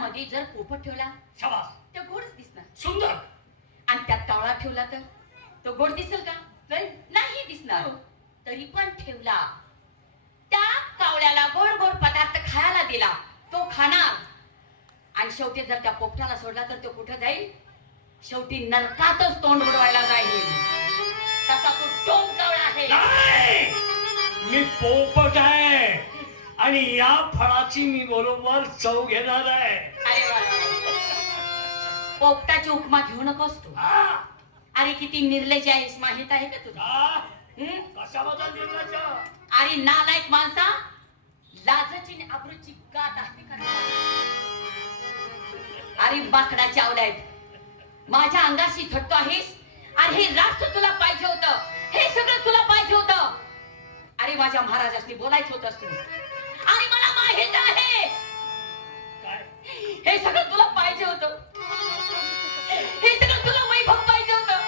घरामध्ये जर पोपट ठेवला शाबास, तर गोडच दिसणार. सुंदर. आणि त्यात कावळा ठेवला तर तो गोड दिसेल का? नाही दिसणार. तरी पण ठेवला, त्या कावळ्याला गोड गोड पदार्थ खायला दिला, तो खाणार. आणि शेवटी जर त्या पोपटाला सोडला तर तो कुठं जाईल? शेवटी नरकातच तोंड बुडवायला जाईल. तसा तो टोम कावळा आहे. नाही, मी पोपट आहे आणि या फळाची मी बरोबर चव घेणार आहे. अरे वा, पोपटाची उपमा घेऊ नकोस तू. अरे किती निर्लज आहेस माहित आहे का तुला? कशाबद्दल निर्लज? अरे नालायक माणसा, लाजची आणि आबरूची गाठ आहे का? अरे बाकडाच्या आवल्यात माझ्या अंगाशी थटतो आहेस. अरे हे राष्ट्र तुला पाहिजे होतं, हे सगळं तुला पाहिजे होतं. अरे माझ्या महाराजांनी बोलायचं होतं तू. आणि मला माहित आहे हे सगळं तुला पाहिजे होतं, हे सगळं तुला वैभव पाहिजे होतं,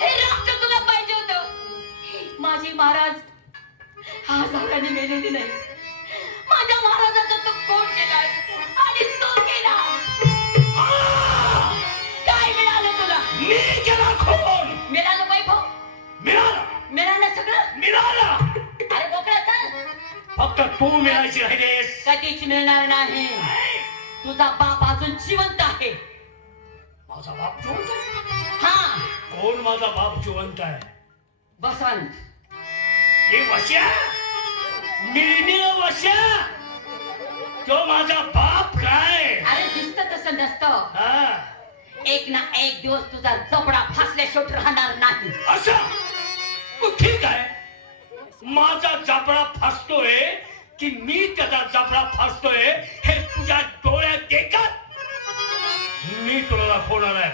हे राष्ट्र तुला पाहिजे होतं. माझे महाराज आजाराने मेलेली नाही. माझ्या महाराजाचा तो कोण केला आणि तो केला. काय मिळालं तुला? मी केला खून. मिळालं वैभव, मिळालं सगळं मिळालं. अरे बोकड्या चल. फक्त तू मिळायची राहिलीस. कधीच मिळणार नाही. तुझा बाप अजून जिवंत आहे. माझा बाप जिवंत आहे? हा. कोण माझा बाप जिवंत आहे? बसंत. हे वश्या, निर्णय वश्या, तो माझा बाप काय? अरे दिसत तसं नसतं. हा, एक ना एक दिवस तुझा जबडा फासल्याशिवाय राहणार नाही. असं ठीक आहे. माझा जबडा फासतोय की मी त्याचा जबडा फासतोय हे तुझ्या डोळ्यात देखत मी तुला दाखवणार आहे.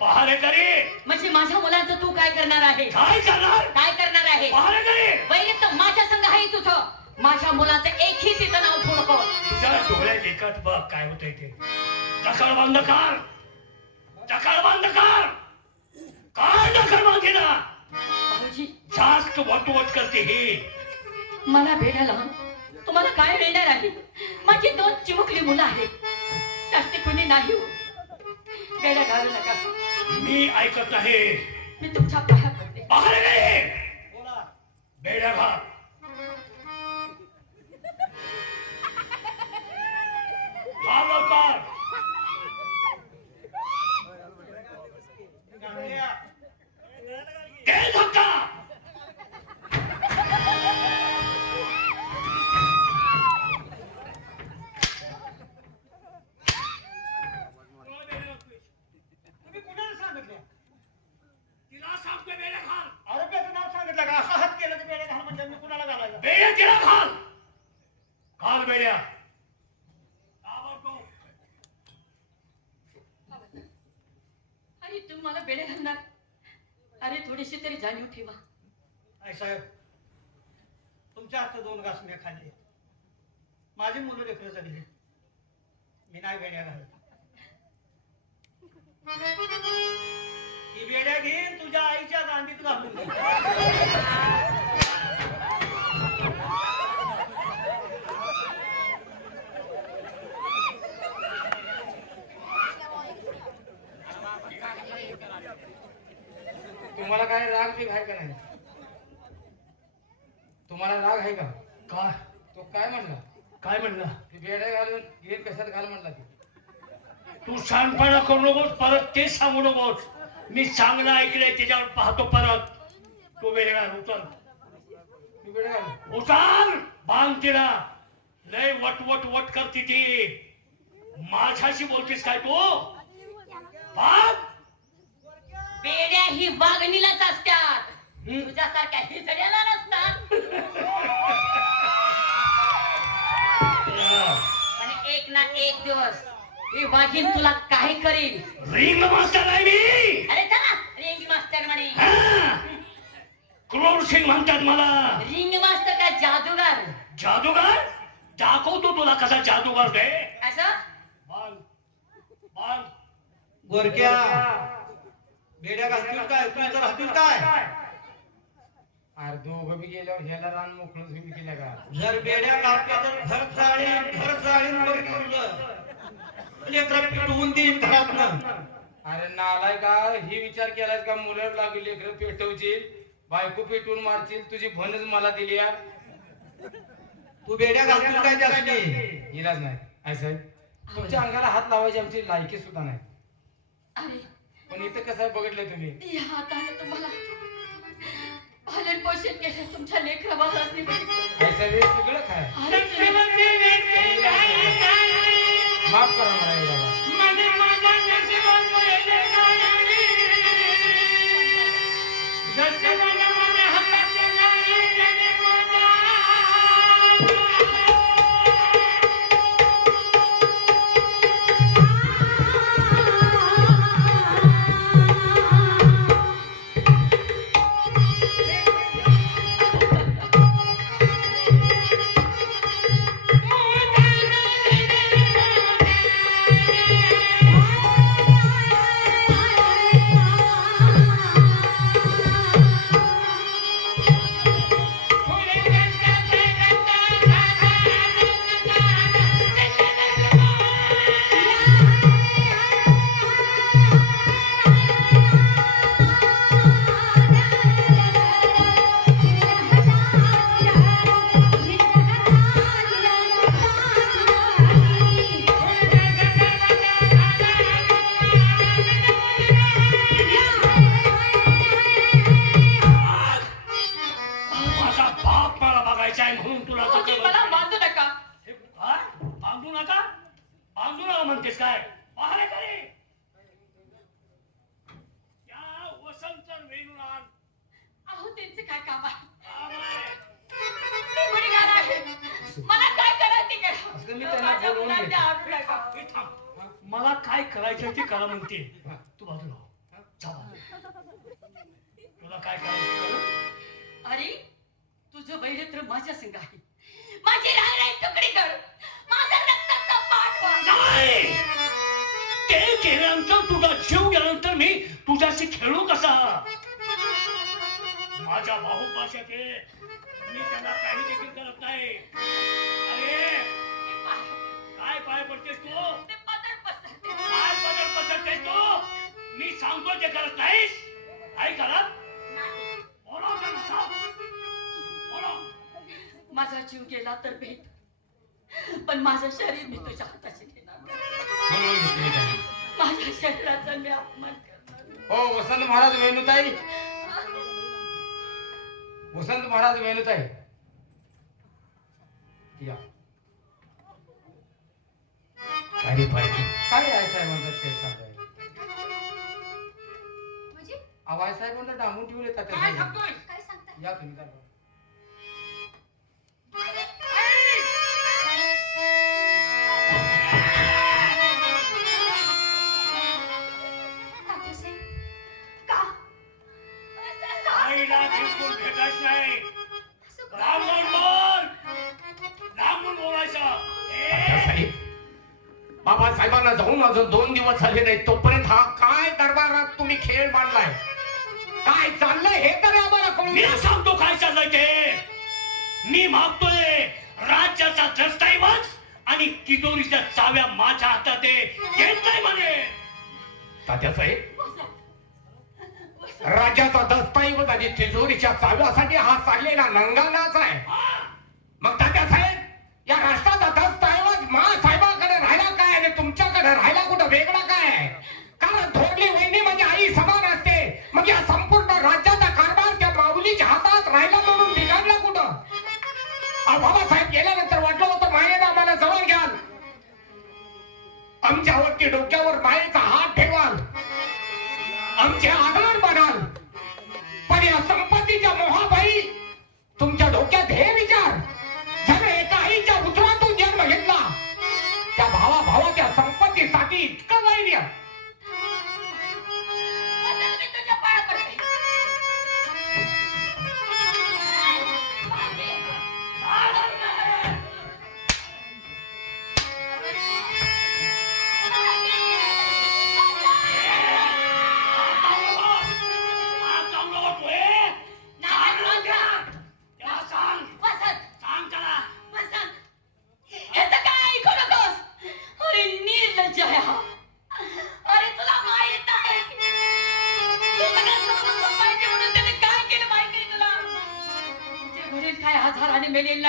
पहारेकरी, म्हणजे माझ्या मुलाचं तू काय करणार आहे? काय करणार? काय करणार आहे? पहारेकरी, पहिले तर माझ्या संग आहे तुझं. माझ्या मुलाचं एकही तिथं नाव ठेवू नको. तुझ्या डोळ्यात देखत बघ काय होतंय ते. दखल बंद कर, दखल बंद कर. काय दखल बंद केला? भाऊजी जास्त वटवट करते हे. मला भेटायला तुम्हाला काय मिळणार आहे? माझी 2 चिमुकली मुलं आहेत, जास्ती कुणी नाही हो. बेड्या घालू नका. मी ऐकत नाही. मी तुमच्या पाया पडते. बाहेर गे. बेड्या घाल. दे धक्का. तिला सांगतोय बेड्या घाल. आरोग्याचं नाव सांगितलं का? असा हात केला की बेड्या घाल म्हणजे मी कुणाला घालायचं? बेड्या तिला घाल. घाल बेड्या. अरे तू मला बेड्या घालणार? अरे थोडीशी तरी जाणीव ठेवा. आई साहेब, तुमच्या हात 2 घास मी खाल्ले. माझी मुलं लेकरं जगली. मी नाही बेड्या घालत. ही बेड्या घेईन तुझ्या आईच्या गांडीत घालून दे. तुम्हाला काय राग बी आहे का नाही? तुम्हाला राग आहे का? काय? तो काय म्हणला? काय म्हणला? ती बेड्या घालून घेईन कशात घाल म्हणला ती. तू शहाणपणा करू नकोस. परत तेच सांगू नकोस. मी चांगलं ऐकलंय त्याच्यावर पाहतो परत. तू बेड्या घाल. उचल, ती बेड्या घाल. उचल. बांध तिला. लय वट वट करते ती. माझ्याशी बोलतेस काय तू? बांध. बेड्या ही वागणीलाच असतात, तुझ्यासारख्या हिजड्याला नसतात. पण एक ना एक दिवस ही वाघीण तुला काय करील. रिंग मास्टर आहे मी. अरे चला रिंग मास्टर म्हणे. क्रोर सिंग म्हणतात मला. रिंग मास्टर का जादूगार? जादूगार? दाखवतो तुला कसा जादूगार दे. असं बांध, बांध. गोरक्या, बेड्या घालतील काय? तू तर हातील काय? अरे दोघं बी गेल्यावर ह्याला रान मोकळं तुम्ही केल्या का? जर बेड्या घालत्या तर घर चाळीन वर तुझं. लेकरं पिटवून देईन घरातनं. अरे नालाय का ही विचार केलास का मुलं लागली लेकरं पेटवशील बायको पेटवून मारशील तुझी भनच मला दिली यार. तू बेड्या घालतील काय त्यासनी? इलाज नाही आहे साहेब तुमच्या अंगाला हात लावायची आमची लायकी सुद्धा नाही. अरे पण इथं कसं आहे बघितलं तुम्ही या हाताने तुम्हाला पालन पोषण केलं तुमच्या लेकरा बाळांनी आहे साहेब हे सगळं काय अरे माफ करा मला एवढा बा. माझा बाप मला बघायचा आहे म्हणून तुला भाऊजी, मला बांधू नका. काय? बांधू नका बांधू नका म्हणतेस काय? पाहणे करे या वसंत वेणूरान अहो त्यांचे काय काम आहे? काम आहे. मी गुन्हेगार आहे. मला काय करायचं ते असं मी करा. त्यांना माझ्या बोलवून मुलांना घेतो. आणू नका. हे थांब. मला काय करायचं ते करा म्हणते. तू बाजूला हो. जा बाजूला. तुला काय करायचं करू? अरे तुझं वैरत्र माझ्या संग आहे. माझी राय तुकडी कर. माझा रक्ताचा पाठवा. नाही ते केल्यानंतर तुझा जीव गेल्यानंतर मी तुझ्याशी खेळू कसा? माझ्या बाहुपाशात आहे. मी त्यांना काही देखील करत नाही. अरे काय पाय पडतेस तू? ते पदर पसरते. काय बदल पसरतेस तू? मी सांगतो ते करत नाहीस. काय करत? नाही. बोलव त्यांना, सांग. बोलव. माझा जीव गेला तर भेट पण माझं शरीर मी तुझ्या हाताशी घेणार नाही. बोलवून घेतली त्यांनी. माझ्या शरीराचा मी अपमान करणार. हो वसंत महाराज वेणुताई वसंत महाराज वेणुताई या अरे पाहिजे काय आहे साहेबांचा खेळ सांगाय म्हणजे आवाज साहेबांना डांबून ठेवले काय तात्या सांगतोय? काय सांगताय? या तुम्ही काय आईला बिलकुल भेटायच नाही. लांबून बोल. लांबून बोलायचं. साहेब बाबासाहेबांना जाऊन अजून 2 दिवस झाले नाही तोपर्यंत हा काय दरबारात तुम्ही खेळ मांडलाय काय चाललंय हे तर आम्हाला कळून मी द्या. सांगतो काय चाललंय ते. मी मागतोय राज्याचा दस्तऐवज आणि तिजोरीच्या चाव्या माझ्या हातात आहे. घेत नाही म्हणे. तात्यासाहेब राज्याचा दस्तऐवज आणि तिजोरीच्या चाव्यासाठी हा चाललेला नंगानाच आहे. मग तात्यासाहेब या राष्ट्राचा दस्तऐवज महासाहेबांकडे राहिला काय आणि तुमच्याकडे राहिला कुठं वेगळा काय? कारण थोरली वहिनी म्हणजे आई समान असते. मग या संपूर्ण राज्याचा कारभार त्या माऊलीच्या हातात राहिला म्हणून बिघडला कुठं? बाबासाहेब गेल्यानंतर वाटलं होतं मायेनं आम्हाला जवळ घ्याल, आमच्यावरती डोक्यावर मायेचा हात ठेवाल, आमचे आधार बनाल. पण या संपत्तीच्या मोहाबाई तुमच्या डोक्यात हे विचार ज्याने एका आईच्या उदरातून जन्म घेतला त्या भावाच्या संपत्तीसाठी इतकं वैर्य. मी तुझ्या पाया पडते. वसंत, वसंत, ह्याचं काय ऐकू नकोस. अरे निर्लज्ज आहे हा.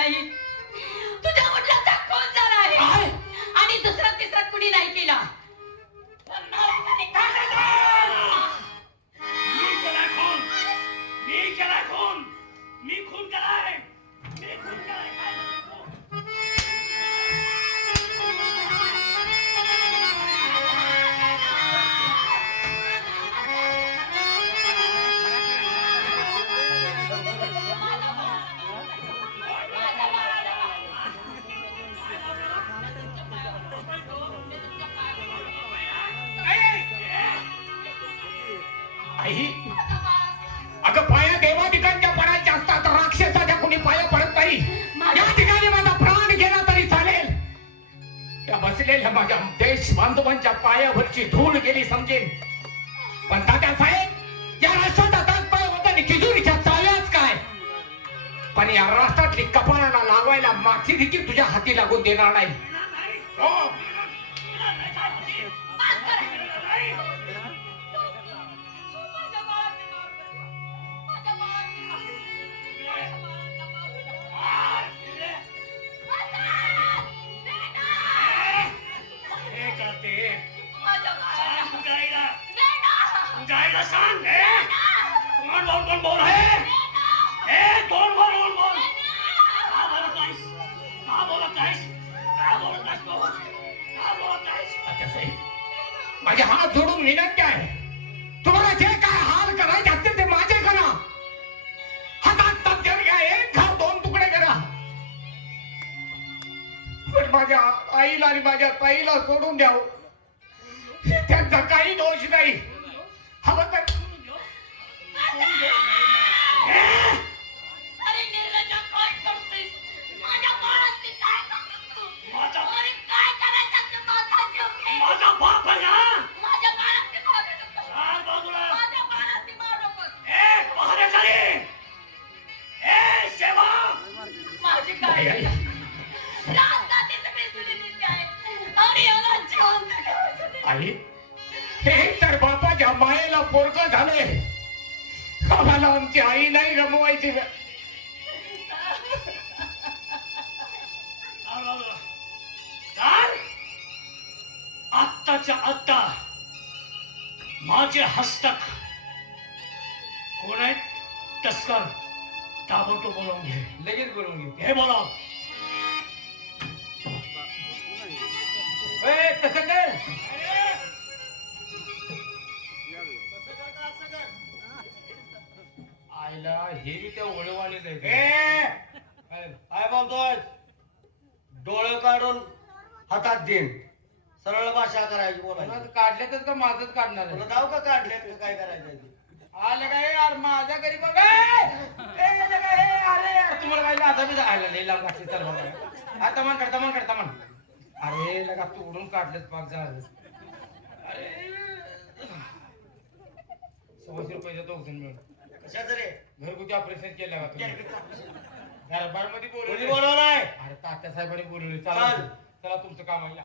नाही. तुझ्या वडिलांचा खून झाला आहे काय? आणि दुसरा तिसरा कुणी नाही केला. मी केलाय खून. मी केलाय खून. मी खून केलाय. मी खून केलाय. आई अगं पाया देवादिकांच्या पडायच्या असतात, राक्षसाच्या कुणी पाया पडत नाही. या ठिकाणी माझा प्राण गेला तरी चालेल. त्या बसलेल्या माझ्या देश बांधवांच्या पायावरची धूळ गेली समजेल, पण तात्यासाहेब या राष्ट्राचा दासपाय होता आणि तिजोरीच्या चाव्याच काय. पण या राष्ट्रातली कपाळाला लावायला माती देखील तुझ्या हाती लागून देणार नाही. हो. जायला सांग. कोण बोल कोण बोल आहे. कोण बोल कोण बोल. का बोलत नाहीस. का बोलत नाहीस. का बोलत नाहीस. का बोलत नाहीस. तात्यासाहेब माझे हात जोडून विनंती आहे, तुम्हाला जे काय हाल करायचे असतील ते माझे करा. हातात तब्जेल घ्या, एक घाव दोन तुकडे करा, पण माझ्या आईला आणि माझ्या ताईला सोडून द्यावं. त्यांचा काही दोष नाही. हवं तर अरे निर्लज्ज, काय करतोयस? माझ्या बाळाची काय करतोस तू? माझा अरे काय करायचं ते माझा जीव घे. माझा बाप आहे ना. माझ्या बाळाची मारू नकोस. चाल बाजूला. माझ्या बाळाची मारू नकोस. पहारेकरी. सेवा. माझी काय राजधानी सगळी सुनीतीची आहे आणि याला जिवंत ठेवायचं नाही. आई हे तर बापाच्या मायेला पोरकं झाले, आम्हाला आमची आई नाही रमवायची. चाल बाजूला. चाल. आत्ताच्या आत्ता माझे हस्तक कोण आहेत तस्कर ताबडतोब बोलावून घे. लगेच बोलवून घे. हे बोलाव. तसं कर. आईला हे बी त्या ओळवाणी काय बोलतोय. डोळे काढून हातात देईन. सरळ भाषा करायची बोलायची. काढल्यातच का माझच काढणार तुला आहे. जाऊ का काढले काय करायचं. आलं काय यार माझ्या घरी बघ. अरे यार तुम्हाला काय आता बी जायला लई लांब घातली. चल बघा आता मन करता मन. अरे लगा तू उडून काढलंच पाक झालं. अरे 100 रुपयाचा दोघजण मिळून कशाचं रे. घरगुती ऑपरेशन केलं का तुम्ही. दरबार मध्ये कोणी बोलवले. बोलवलाय. अरे तात्या साहेबांनी बोलवले. चाल. चला चला तुमचं काम आहे.